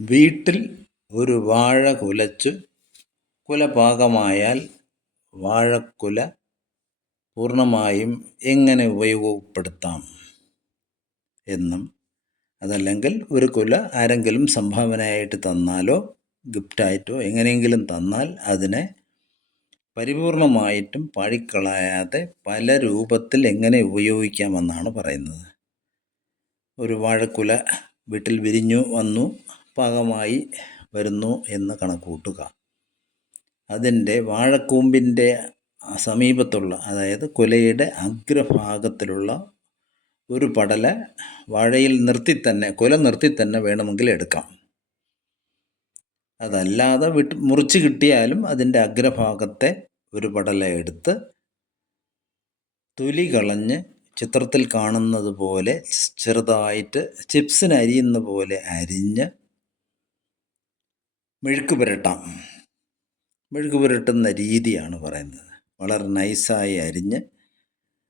വീട്ടിൽ ഒരു വാഴ കുലച്ച്. കുല പാകമായാൽ വാഴക്കുല പൂർണമായും എങ്ങനെ ഉപയോഗപ്പെടുത്താം എന്നും അതല്ലെങ്കിൽ ഒരു കുല ആരെങ്കിലും സംഭാവനയായിട്ട് തന്നാലോ ഗിഫ്റ്റായിട്ടോ എങ്ങനെയെങ്കിലും തന്നാൽ അതിനെ പരിപൂർണമായിട്ടും പാഴിക്കളയാതെ പല രൂപത്തിൽ എങ്ങനെ ഉപയോഗിക്കാമെന്നാണ് പറയുന്നത്. ഒരു വാഴക്കുല വീട്ടിൽ വിരിഞ്ഞു വന്നു. പാകമായി വരുന്നു എന്ന് കണക്കൂട്ടുക അതിന്റെ വാഴക്കൂമ്പിന്റെ സമീപത്തുള്ള അതായത് കുലയുടെ അഗ്രഭാഗത്തിലുള്ള ഒരു പടല വാഴയിൽ നിർത്തി തന്നെ കുല നിർത്തി തന്നെ വേണമെങ്കിൽ എടുക്കാം. അതല്ലാതെ വിട്ട് മുറിച്ച് കിട്ടിയാലും അതിന്റെ അഗ്രഭാഗത്തെ ഒരു പടല എടുത്ത് തുലി കളഞ്ഞ് ചിത്രത്തിൽ കാണുന്നത് പോലെ ചെറുതായിട്ട് ചിപ്സിന് അരിയുന്ന പോലെ അരിഞ്ഞ് മെഴുക്ക് പുരട്ടാം. മെഴുക്ക് പുരട്ടുന്ന രീതിയാണ് പറയുന്നത്. വളരെ നൈസായി അരിഞ്ഞ്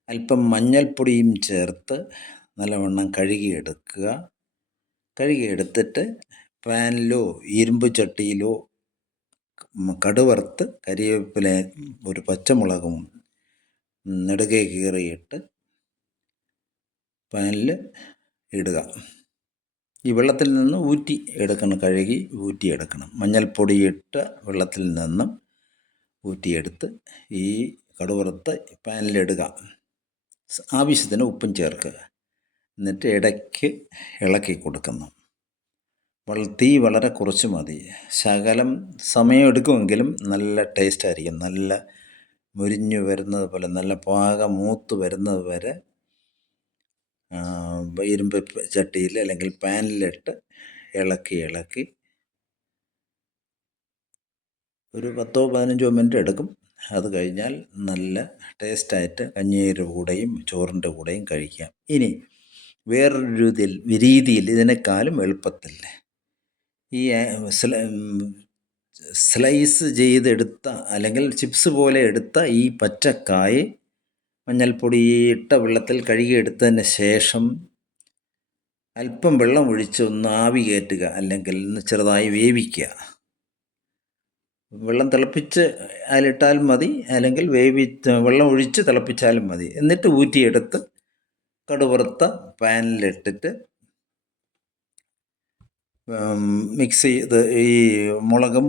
അല്പം മഞ്ഞൾപ്പൊടിയും ചേർത്ത് നല്ലവണ്ണം കഴുകിയെടുക്കുക. കഴുകിയെടുത്തിട്ട് പാനിലോ ഇരുമ്പ് ചട്ടിയിലോ കടുവറുത്ത് കരിവേപ്പില ഒരു പച്ചമുളകും നെടുകെ കീറിയിട്ട് പാനിൽ ഇടുക. ഈ വെള്ളത്തിൽ നിന്ന് ഊറ്റി എടുക്കണം കഴുകി ഊറ്റിയെടുക്കണം മഞ്ഞൾപ്പൊടിയിട്ട് വെള്ളത്തിൽ നിന്നും ഊറ്റിയെടുത്ത് ഈ കടുവറുത്ത് പാനിലിടുക ആവശ്യത്തിന് ഉപ്പും ചേർക്കുക. എന്നിട്ട് ഇടയ്ക്ക് ഇളക്കി കൊടുക്കുന്നു. തീ വളരെ കുറച്ച് മതി. ശകലം സമയം എടുക്കുമെങ്കിലും നല്ല ടേസ്റ്റ് ആയിരിക്കും നല്ല മുരിഞ്ഞു വരുന്നത് പോലെ നല്ല പാകം മൂത്ത് വരുന്നത് വരെ ഇരുമ്പ് ചട്ടിയിൽ അല്ലെങ്കിൽ പാനിലിട്ട് ഇളക്കി ഇളക്കി ഒരു പത്തോ പതിനഞ്ചോ മിനിറ്റ് എടുക്കും. അത് കഴിഞ്ഞാൽ നല്ല ടേസ്റ്റായിട്ട് കഞ്ഞീരുടെ കൂടെയും ചോറിന്റെ കൂടെയും കഴിക്കാം. ഇനി വേറൊരു രീതിയിൽ രീതിയിൽ ഇതിനേക്കാളും എളുപ്പത്തിൽ ഈ സ്ലൈസ് ചെയ്തെടുത്ത അല്ലെങ്കിൽ ചിപ്സ് പോലെ എടുത്ത ഈ പച്ചക്കായ മഞ്ഞൾപ്പൊടി ഇട്ട വെള്ളത്തിൽ കഴുകിയെടുത്തതിന് ശേഷം അല്പം വെള്ളം ഒഴിച്ച് ഒന്ന് ആവി കയറ്റുക അല്ലെങ്കിൽ ഒന്ന് ചെറുതായി വേവിക്കുക. വെള്ളം തിളപ്പിച്ച് അതിലിട്ടാൽ മതി അല്ലെങ്കിൽ വേവി വെള്ളം ഒഴിച്ച് തിളപ്പിച്ചാലും മതി. എന്നിട്ട് ഊറ്റിയെടുത്ത് കടുവറുത്ത പാനിലിട്ടിട്ട് മിക്സ് ചെയ്ത് ഈ മുളകും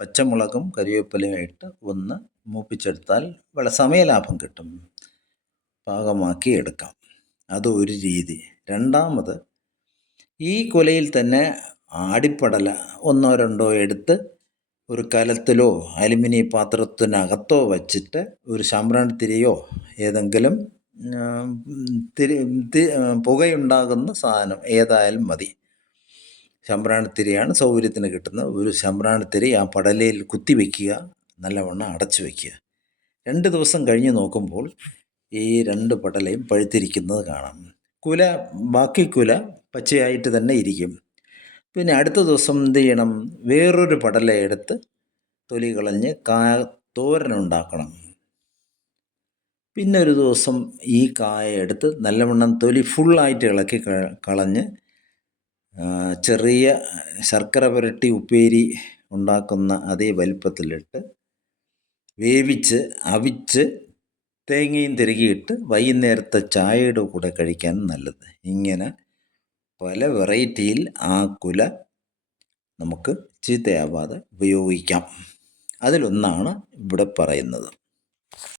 പച്ചമുളകും കരിവേപ്പിലയും ഇട്ട് ഒന്ന് മൂപ്പിച്ചെടുത്താൽ വളരെ സമയലാഭം കിട്ടും. പാകമാക്കി എടുക്കാം. അത് ഒരു രീതി. രണ്ടാമത് ഈ കുലയിൽ തന്നെ ആടിപ്പടല ഒന്നോ രണ്ടോ എടുത്ത് ഒരു കലത്തിലോ അലുമിനിയം പാത്രത്തിനകത്തോ വച്ചിട്ട് ഒരു സാമ്പ്രാണിത്തിരിയോ ഏതെങ്കിലും തിരി പുകയുണ്ടാകുന്ന സാധനം ഏതായാലും മതി. ശമ്പ്രാണിത്തിരിയാണ് സൗകര്യത്തിന് കിട്ടുന്നത്. ഒരു ശമ്പ്രാണിത്തിരി ആ പടലയിൽ കുത്തി വയ്ക്കുക നല്ലവണ്ണം അടച്ചു വയ്ക്കുക രണ്ട് ദിവസം കഴിഞ്ഞ് നോക്കുമ്പോൾ ഈ രണ്ട് പടലയും പഴുത്തിരിക്കുന്നത് കാണാം. കുല ബാക്കി കുല പച്ചയായിട്ട് തന്നെ ഇരിക്കും. പിന്നെ അടുത്ത ദിവസം എന്ത് ചെയ്യണം? വേറൊരു പടല എടുത്ത് തൊലി കളഞ്ഞ് കാ തോരനുണ്ടാക്കണം പിന്നെ ഒരു ദിവസം ഈ കായ എടുത്ത് നല്ലവണ്ണം തൊലി ഫുള്ളായിട്ട് ഇളക്കി കളഞ്ഞ് ചെറിയ ശർക്കര പുരട്ടി ഉപ്പേരി ഉണ്ടാക്കുന്ന അതേ വലിപ്പത്തിലിട്ട് വേവിച്ച് അവിച്ച് തേങ്ങയും തിരുകിയിട്ട് വൈകുന്നേരത്തെ ചായയുടെ കൂടെ കഴിക്കാൻ നല്ലത്. ഇങ്ങനെ പല വെറൈറ്റിയിൽ ആ കുല നമുക്ക് ചീത്തയാവാതെ ഉപയോഗിക്കാം. അതിലൊന്നാണ് ഇവിടെ പറയുന്നത്.